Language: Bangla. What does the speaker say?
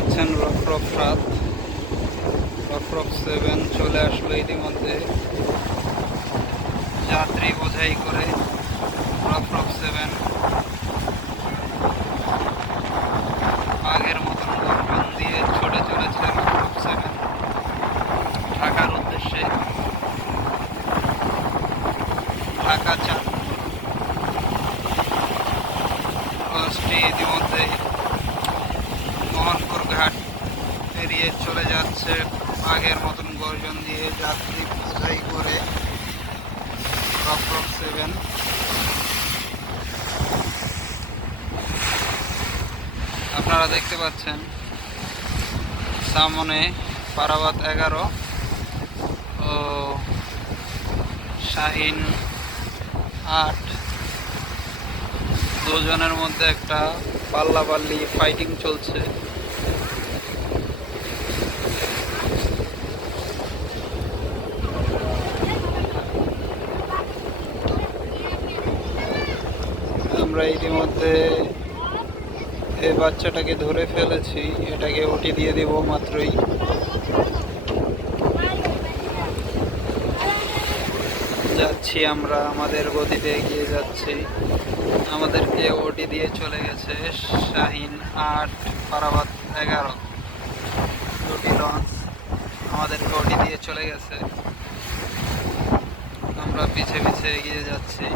পাচ্ছেন রফরফ 7, রফরফ 7 চলে আসলো ইতিমধ্যে যাত্রী বোঝাই করে। রফরফ 7 আগের মতন গর্জন দিয়ে ছুটে চলেছে রফরফ 7 ঢাকার উদ্দেশ্যে। ঢাকা লঞ্চটি ইতিমধ্যে মোহনপুর ঘাট পেরিয়ে চলে যাচ্ছে আগের মতন গর্জন দিয়ে যাত্রী বোঝাই করে রফরফ 7। আপনারা দেখতে পাচ্ছেন সামনে পারাবাত 11 ও শাহিন 8 দুজনের মধ্যে একটা পাল্লাপাল্লি ফাইটিং চলছে। আমরা ইতিমধ্যে এই বাচ্চাটাকে ধরে ফেলেছি, এটাকে ওটি দিয়ে দেব মাত্রই। যাচ্ছি আমরা আমাদের গতিতে এগিয়ে যাচ্ছি। আমাদেরকে ওটি দিয়ে চলে গেছে শাহিন 8 পারাবাত 11 দুটি লঞ্চ আমাদেরকে ওটি দিয়ে চলে গেছে। আমরা পিছে পিছে এগিয়ে যাচ্ছি।